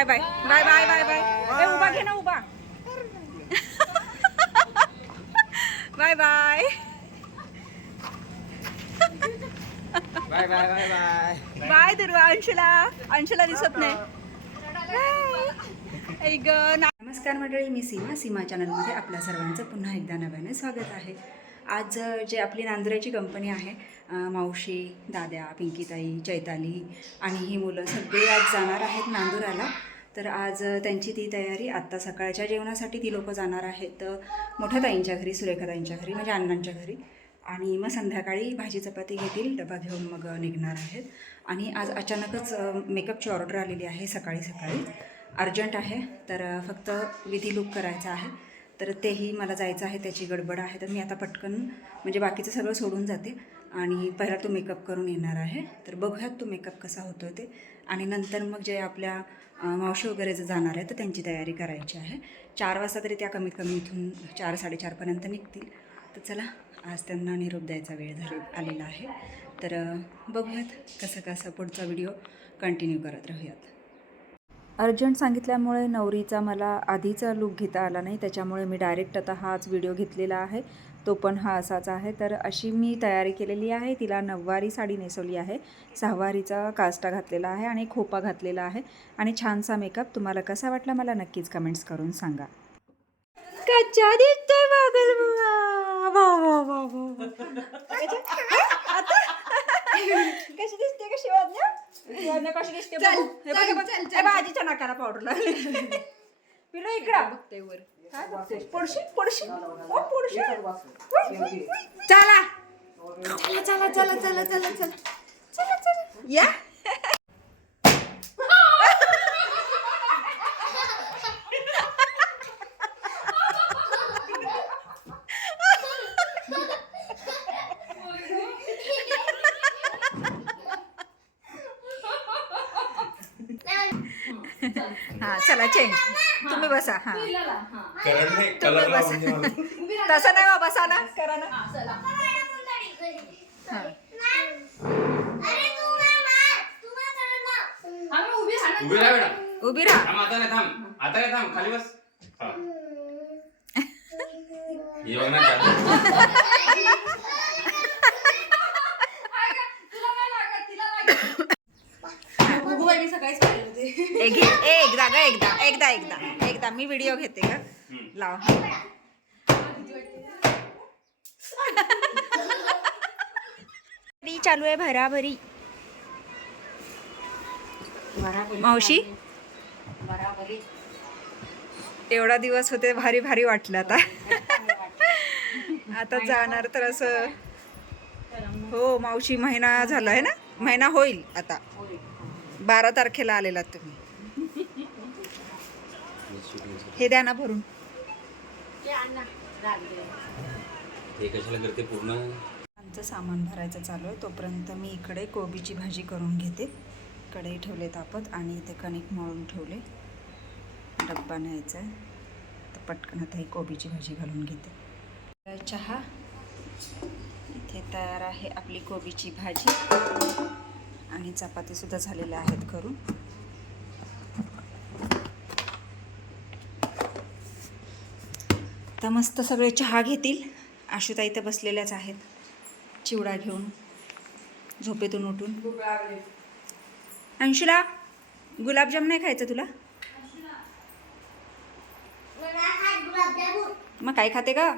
Bye bye. Bye bye bye bye. ए उभा घे ना उभा. Bye bye. Bye bye bye bye. Bye Durva Anshula. Anshula दिसत नाही. ऐ ग नमस्कार मंडळी मी सीमा सीमा चॅनलमध्ये आपल्या सर्वांचं पुन्हा एकदा नव्याने स्वागत आहे. आज जे आपली नांदुऱ्याची कंपनी आहे मावशी दाद्या पिंकीताई चैताली आणि ही मुलं सगळे आज जाणार आहेत नांदुराला. तर आज त्यांची ती तयारी आत्ता सकाळच्या जेवणासाठी ती लोकं जाणार आहेत मोठ्या ताईंच्या घरी सुरेखाताईंच्या घरी म्हणजे अण्णांच्या घरी. आणि मग संध्याकाळी भाजी चपाती घेतील डबा घेऊन मग निघणार आहेत. आणि आज अचानकच मेकअपची ऑर्डर आलेली आहे सकाळी सकाळी. अर्जंट आहे तर फक्त विधी लुक करायचा आहे. तर तेही मला जायचं आहे त्याची गडबड आहे तर मी आता पटकन म्हणजे बाकीचं सगळं सोडून जाते आणि पहिला तो मेकअप करून येणार आहे. तर बघूयात तो मेकअप कसा होतो ते. आणि नंतर मग जे आपल्या मावशी वगैरे जे जाणार आहे तर त्यांची तयारी करायची आहे. चार वाजता तरी त्या कमीत कमी इथून चार साडेचारपर्यंत निघतील. तर चला आज त्यांना निरोप द्यायचा वेळ झाले आलेला आहे. तर बघूयात कसं कसं पुढचा व्हिडिओ कंटिन्यू करत राहूयात. अर्जंट सांगितल्यामुळे नवरीचा मला आधीचा लूक घेता आला नाही. त्याच्यामुळे मी डायरेक्ट आता हाच व्हिडिओ घेतलेला आहे. तो पण हा असाच आहे. तर अशी मी तयारी केलेली आहे. तिला नऊवारी साडी नेसवली आहे. सहावारीचा काष्टा घातलेला आहे आणि खोपा घातलेला आहे. आणि छानसा मेकअप. तुम्हाला कसा वाटला मला नक्कीच कमेंट्स करून सांगा. कच्चा दिसतोय बागल बुवा. वा वा वा वा कशी दिसते? कशी वाजल्या कशी दिसते बघू. हे बघ, हे बघ. हे बघ, आजीच्या नाकाला पावडर लागली पिलो इकडं. बघते वर. काय? बघते पडशी पडशी ओ पडशी चला चला चला. चला. चला चला चला चला चला. या. चला चेंज तुम्ही बसा हा. नाही तुम्ही बसा. तसं नाही बा बसा ना करा ना. हा उभी राहा बेटा उभी राहा थांब आता नाही थांब. आता नाही थांब. खाली बस. हा. हे बघ ना जादू. एकदा ग एकदा एकदा एकदा एकदा. मी व्हिडिओ घेते का लाव. चालू आहे भराभरी. मावशी? एवढा दिवस होते भारी भारी वाटलं आता. आता जाणार तर असं हो मावशी महिना झाला आहे ना? महिना होईल आता. बारा तारखेला आलेला तुम्ही. हे द्या ना भरून. हे कशाला करते पूर्ण? आमचं सामान भरायचं चालू आहे. तोपर्यंत मी इकडे कोबीची भाजी करून घेते. कढई ठेवले तापत आणि इथे कणिक मळून ठेवले. डब्बा न्यायचा आहे. तर पटकन आता ही कोबीची भाजी घालून घेते. चहा. इथे तयार आहे आपली कोबीची भाजी. आणि चपातीसुद्धा झालेल्या आहेत करून तर मस्त सगळे चहा घेतील. आशुताई तर बसलेल्याच आहेत. चिवडा घेऊन झोपेतून उठून. अंशुला गुलाबजाम नाही खायचं तुला? मग काय खाते का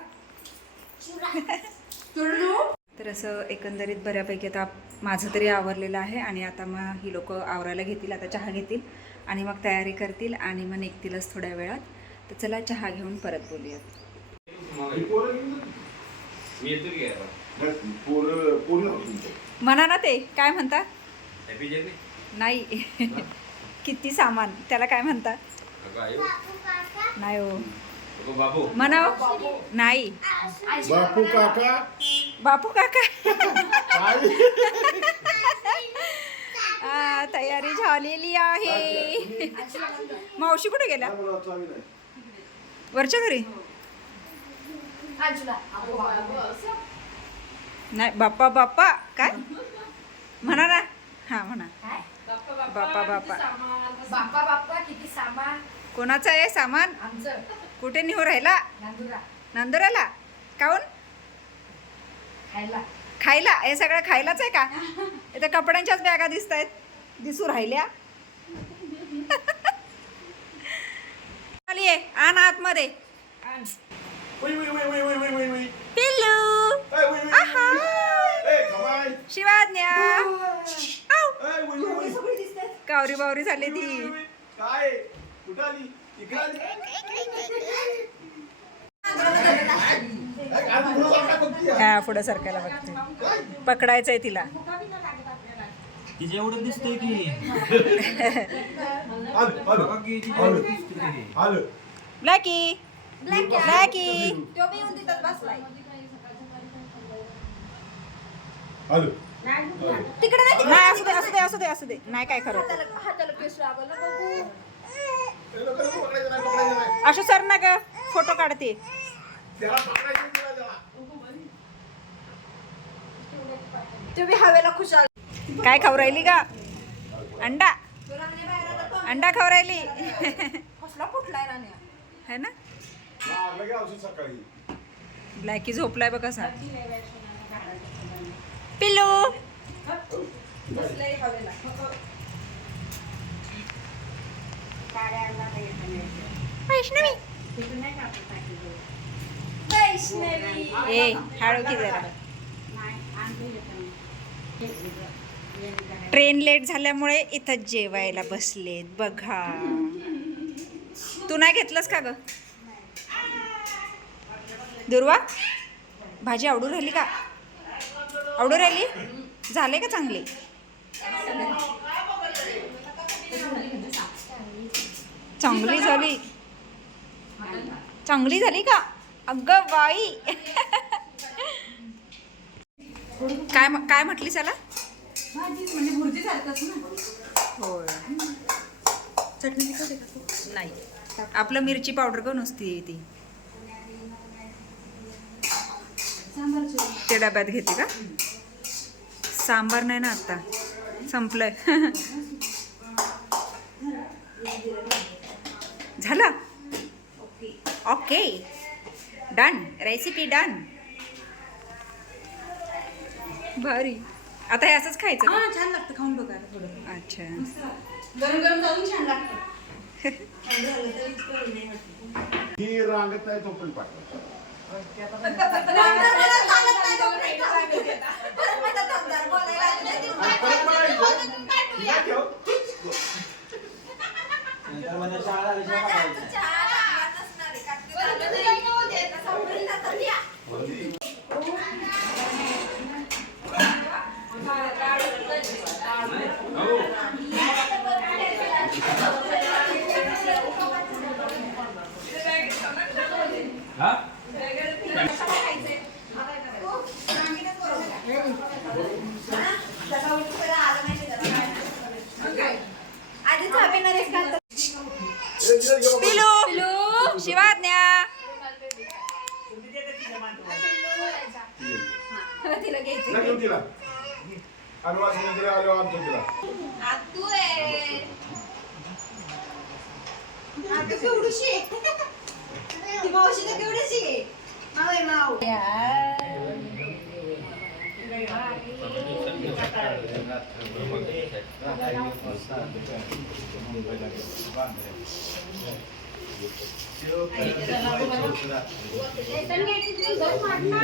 तर असं एकंदरीत बऱ्यापैकी आता माझं तरी आवरलेलं आहे आणि आता मग ही लोक आवरायला घेतील आता चहा घेतील आणि मग तयारी करतील आणि मग निघतीलच थोड्या वेळात. तर चला चहा घेऊन परत बोलूयात. म्हणा ना ते काय म्हणता नाही. किती सामान त्याला काय म्हणता आयो नाही हो. बाबू. म्हणाव? नाही. बापू काका. बापू काका. आ, तयारी झालेली आहे. मावशी कुठे गेल्या? वरच्या घरी? नाही बाप्पा बाप्पा. काय? म्हणा ना. हा म्हणा. बाप्पा बाप्पा बाप्पा बाप्पा. किती कोणाचं आहे सामान? आमचं. कुठे निहो राहिला नांदुरा नांदुराला काऊन खायला खायला हे सगळं खायलाच आहे का इथं कपड्यांच्याच बॅगा दिसत आहेत दिसू राहिल्या आहे आण आतमध्ये. पिल्लू. शिवाज्ञा. कावरी बावरी झाली ती हा पुढं सरकायला बघते. पकडायचंय तिला. एवढं दिसतंय की. ब्लॅकी. ब्लॅकी. तो येऊन बसलाय. तिकडे नाही नाही असू दे असू दे असू दे असू दे. नाही काय खरं हाताला हाताला केस लागलं बघू ए, नको, नको, पकडायचं नाही, असू सर ना ग फोटो काढते. हवेला खुशाल. काय खाऊ राहिली का अंडा. अंडा खाऊ राहिली. कसला कुठलाय राण्या है ना? ब्लॅकी झोपलाय बघ कसा पिल्लू. बसलंय हवेला. वैष्णवी. वैष्णवी. ए हळू की जरा. ट्रेन लेट झाल्यामुळे इथं जेवायला बसलेत बघा. तू नाही घेतलंस का ग? दुर्वा भाजी आवडू राहिली का? आवडू राहिली? झाले का चांगली? चांगली झाली. चांगली झाली का? अगं बाई. काय काय म्हटली भाजीच म्हणजे होय. चटणी नाही. आपलं मिरची पावडर का नुसती ती? ते डब्यात घेते का? सांबार नाही ना आता. संपलंय. झालं? ओके डन रेसिपी डन भारी. आता हे असंच खायचं का? छान लागतं खाऊन बघा आता थोडं. अच्छा. गरम गरम जाऊन छान लागतं. ही रांगत नाही तो पण पाठवा. आणि परत बघायचं. हिला ठेव. नंतर शाळा आल्याशिवाय बघायचं. हा आधीच हवेणार एक खात ए, ये, ये, पिलू शिवाज्ञा तिला घ्यायचं हिला घेऊन तिला. आणि वासना तिला. आतू आहे आतू केवढीशी आहे. ती मावशी तर केवढीशी आहे. माव आहे माव चला अकुमा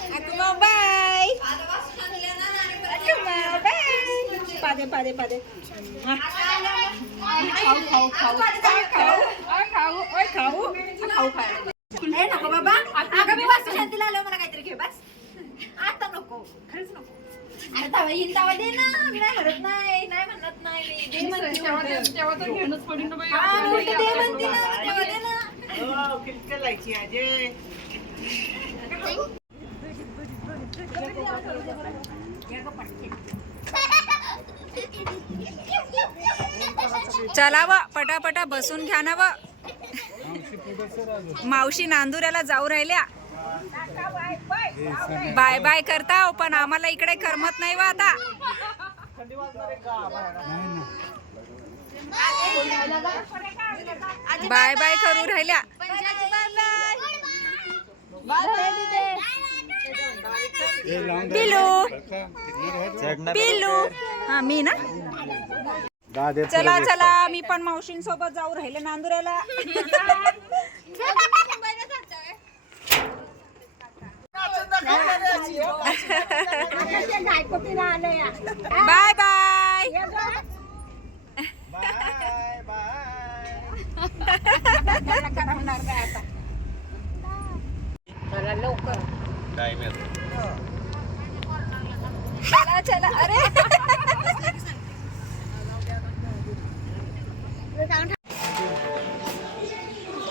बाय अकुमा बाय पादे पादे पादे हा. खाऊ खाऊ खाऊ खाऊ खाऊ खाऊ ओय खाऊ खाऊ ए नको बाबा. अगं मी वास्तू शांतीला आलो मला काहीतरी घे बस. आता नको. खरंच नको. अरे तवा येईन तवा दे ना. मी नाही म्हणत नाही. नाही म्हणत नाही मी. दे म्हणते. तेव्हा तर ना बाई हा, उलटं दे म्हणते ना तेव्हा दे ना. चला व पटापटा बसून घ्या ना व. मावशी नांदुऱ्याला जाऊ राहिल्या. बाय बाय करता हो, पण आम्हाला इकडे करमत नाही व आता. बाय बाय करू राहिल्या. पिलू. पिलू. हा मी ना? चला चला मी पण मावशींसोबत जाऊ राहिले नांदुऱ्याला. Bye bye. चला चला अरे.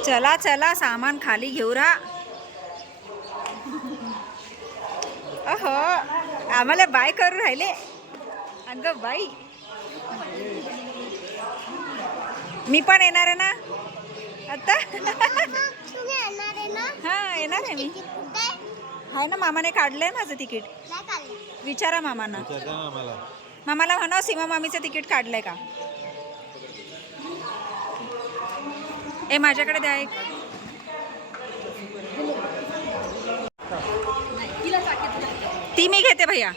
चला चला सामान खाली घेऊ राहा. अहो आम्हाला बाय करू राहिले. अगं बाई. मी पण येणार आहे ना? आता? हा येणार आहे मी. आहे ना मामाने काढलंय माझं तिकीट. विचारा मामांना. मामाला म्हणा सीमा मामीचं तिकीट काढलंय का? ए, माझ्याकडे द्या एक. ती मी घेते भैया.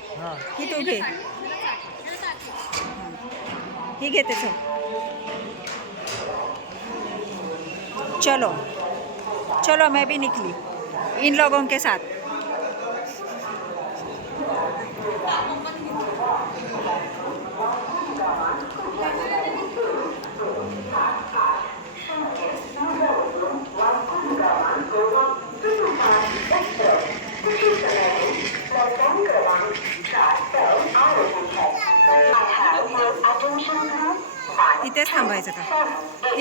ही तू घे. ही घेते चल. चलो. चलो, मैं भी निकली. इन लोगों के साथ.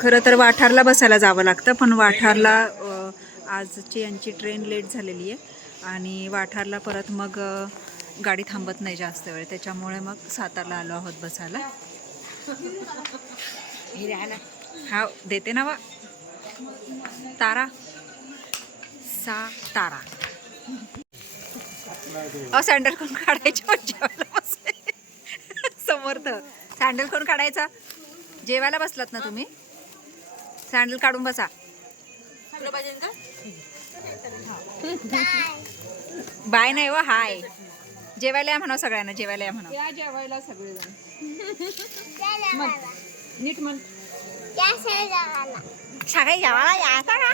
खरं तर वाठारला बसायला जावं लागतं पण वाठारला आजची यांची ट्रेन लेट झालेली आहे आणि वाठारला परत मग गाडी थांबत नाही जास्त वेळ. त्याच्यामुळे मग सातारला आलो आहोत बसायला. हा देते ना वा तारा. सा तारा अ सँडल कोण काढायचे पण समर्थ सँडल कोण काढायचा? जेवायला बसलात ना तुम्ही? सँडल काढून बसा. बाय नाही व हाय. जेवायला या म्हणा सगळ्यांना जेवायला या म्हणा. या जेवायला सगळेजण. नीट म्हण. सगळे जेवायला यायचा का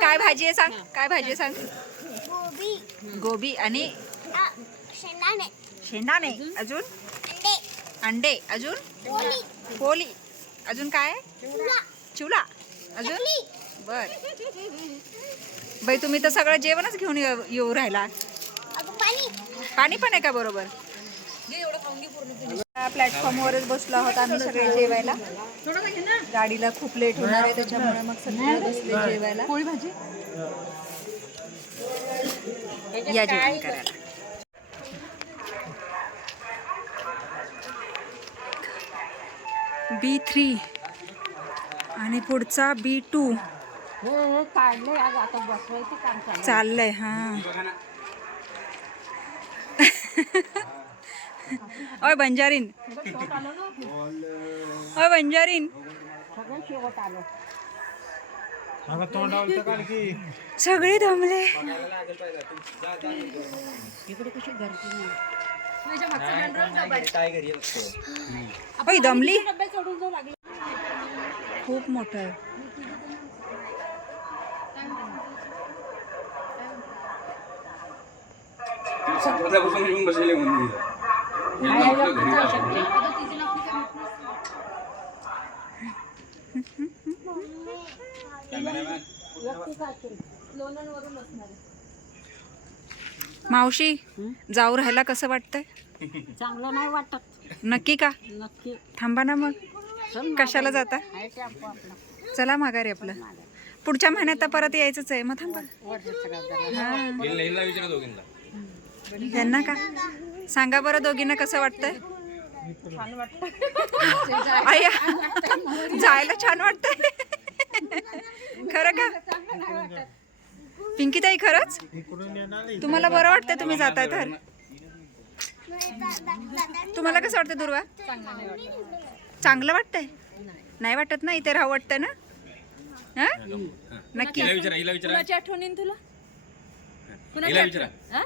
काय भाजी आहे सांग काय भाजी आहे सांग? गोबी. गोबी आणि अ, शेंगदाणे. शेंगदाणे अजून? अंडे. अंडे अजून? पोली अजून काय? चिवला अजून? बर. बाई तुम्ही तर सगळं जेवणच घेऊन येऊ राहिला. पाणी. पण आहे का बरोबर? प्लॅटफॉर्मवरच बसलो आहोत आम्ही सगळे जेवायला. गाडीला खूप लेट होणार आहे त्याच्यामुळे मग सगळे बसले जेवायला. पोळी भाजी? या जेवण करायला. B three. आणि पुढचा बी टू. काढले आज आता बसवायचं काम चालू चाललंय हा. ओय बंजारीन. ओय बंजारीन. सगळं शेवट आलं. सगळे दमले. ओय दमली? खूप मोठं आहे. मावशी जाऊ राहायला कसं वाटतंय? चांगलं नाही वाटत. नक्की का? नक्की. थांबा ना मग. चल कशाला जाता? आहे टेम्पो आपला. चला माघारी आपलं. पुढच्या महिन्यात तर परत यायचंच आहे. मग थांबा. वर्षाचं काय जरा. हा. हिला हिला विचारा दोघींना. त्यांना का? सांगा बरं दोघींना कसं वाटतंय. आया जायला छान वाटतंय. खरं का? पिंकीताई खरंच? तुम्हाला बरं वाटतंय तुम्ही जाताय तर? तुम्हाला कसं वाटतं दुर्वा? चांगलं वाटतंय? नाही वाटत ना इथे राहू वाटतं ना? हा? नक्की. हिला विचारा हिला विचारा. कुणाची आठवण तुला? कुणाची हिला विचारा. आठवण हा?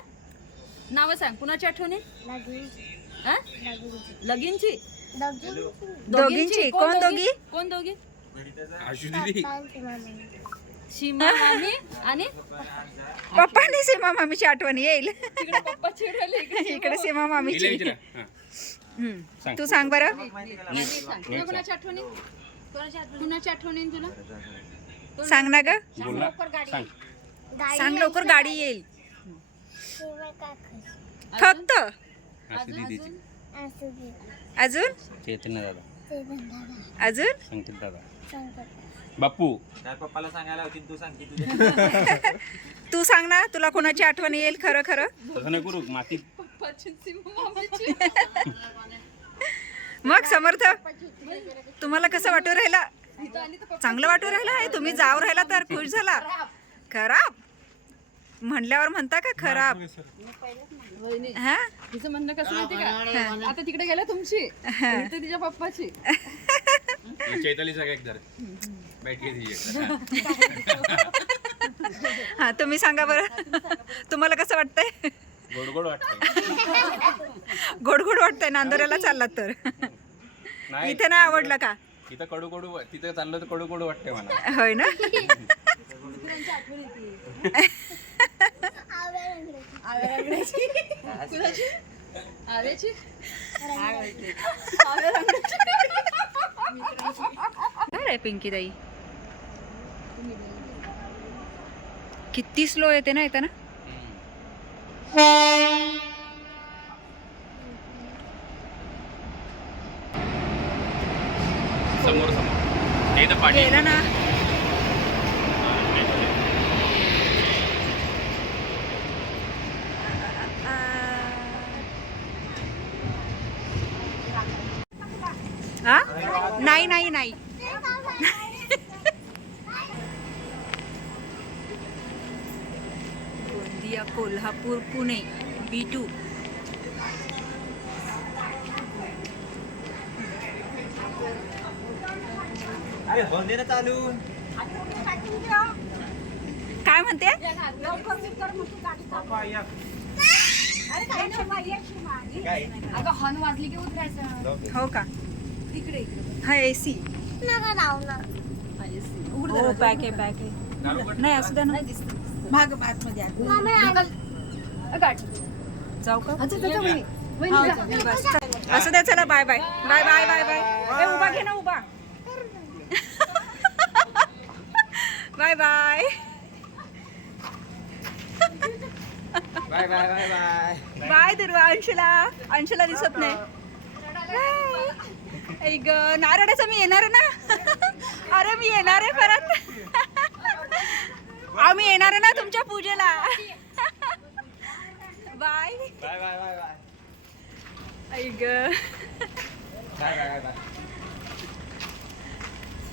नावं सांग कुणाची आठवण हा? लगीनची? दोघींची? कोण दोघी? कोण दोघी? आशू दिदी. सीमा आणि आणि पप्पांनी सीमा मामीची आठवण येईल. तिकडे पप्पा चिडवले इकडे सीमा मामीची. विचारा. हम्म. सांग. तू सांग बरं. तुला कुणाची आठवण कुणाची आठवण तुला? सांग ना ग. बोल ना सांग. सांग लवकर गाडी येईल. फक्त. दिदीची. अजून? चैतन्य दादा. अजून? संकेत दादा. बाप्पू पप्पाला सांगायला होती तू सांग तू सांग ना तुला कोणाची आठवण येईल खरं खरं? तसं नाही करू मामीची. मग समर्थ तुम्हाला कसं वाटू राहिला? चांगलं वाटू राहिलं आहे? तुम्ही जाऊ राहिला तर खुश झाला. खराब. म्हणल्यावर म्हणता का खराब? हा? तिचं म्हणणं कसं माहिती का? आता तिकडे गेल्या तुमची. तिच्या पप्पाची. चैतालीचा हा तुम्ही सांगा बरं. तुम्हाला कसं वाटतंय? गोड गोड वाटतं. गोड गोड वाटतंय नांदोऱ्याला चाललात तर. इथे नाही आवडलं का? तिथं कडू कडू तिथं चाललं तर कडू कडू वाटतंय मला. होय ना? काय पिंकी ताई किती स्लो येते ना येते ना? समोर समोर. ते इथं पाठी गेलं ना. हा? नाही नाही नाही. Gondia Kolhapur Pune B two. चालू काय म्हणते? हॉर्न वाजली की उतरायचं. हो का? इकडे इकडे. हा ए सी हो बॅक आहे बॅक आहे. नाही असू द्या ना. आतमध्ये जाऊ का. असू द्या चला bye bye bye bye bye bye ए, उभा घे ना उभा. Bye bye bye bye bye bye bye Durva Anshula. Anshula दिसत नाही. ऐ ग नारळाचं मी येणार आहे ना? अरे मी येणार आहे परत. आम्ही येणार आहे ना तुमच्या पूजेला. Bye. Bye bye bye bye. ऐ ग. Bye bye bye.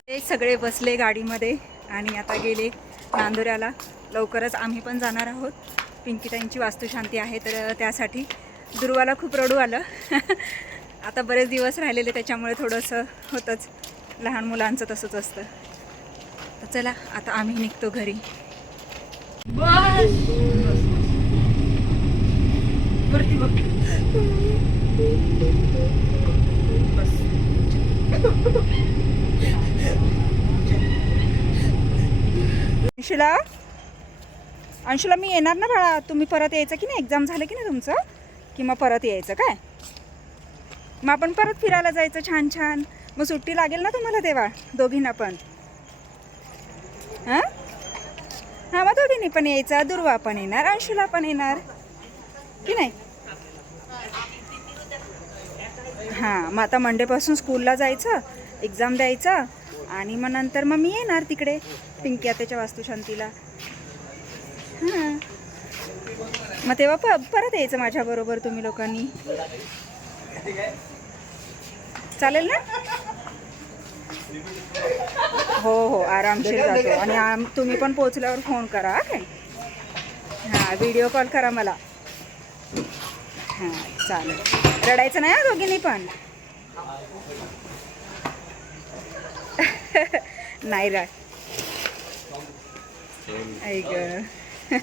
ते सगळे बसले गाडीमध्ये आणि आता गेले नांदुऱ्याला. लवकरच आम्ही पण जाणार आहोत. पिंकीताईंची वास्तुशांती आहे तर त्यासाठी दुर्वाला खूप रडू आलं. आता बरेच दिवस राहिलेले त्याच्यामुळे थोडंसं होतंच. लहान मुलांचं तसंच असतं. तर चला आता आम्ही निघतो घरी. शिला अंशुला मी येणार ना बाळा? तुम्ही परत यायचं की नाही? एक्झाम झालं की नाही तुमचं? की मग परत यायचं काय? मग आपण परत फिरायला जायचं छान छान मग सुट्टी लागेल ना तुम्हाला तेव्हा? दोघींना पण. हां? हां पण यायचा दुर्वा पण येणार अंशुला पण येणार. की नाही? हां मग आता मंडेपासून स्कूलला जायचं एक्झाम द्यायचं आणि मग नंतर मग मी येणार तिकडे पिंकी आत्याच्या वास्तुशांतीला. हां. मग तेव्हा प परत यायचं माझ्याबरोबर तुम्ही लोकांनी. चालेल ना? हो हो आरामशीर जातो. आणि आम तुम्ही पण पोचल्यावर फोन करा हा काय? हां व्हिडिओ कॉल करा मला. हां चालेल. रडायचं नाही हा दोघींनी पण? नाही रड ऐक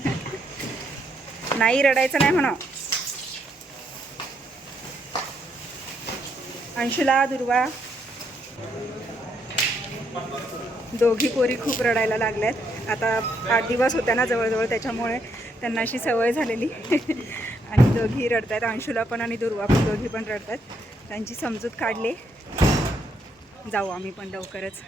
नाही रडायचं नाही म्हणा अंशुला दुर्वा. दोघी पोरी खूप रडायला लागल्यात. आता आठ दिवस होत्या ना जवळजवळ त्याच्यामुळे त्यांना अशी सवय झालेली. आणि दोघी रडतात अंशुला पण आणि दुर्वा पण दोघी पण रडतात त्यांची समजूत काढली. जाऊ आम्ही पण लवकरच.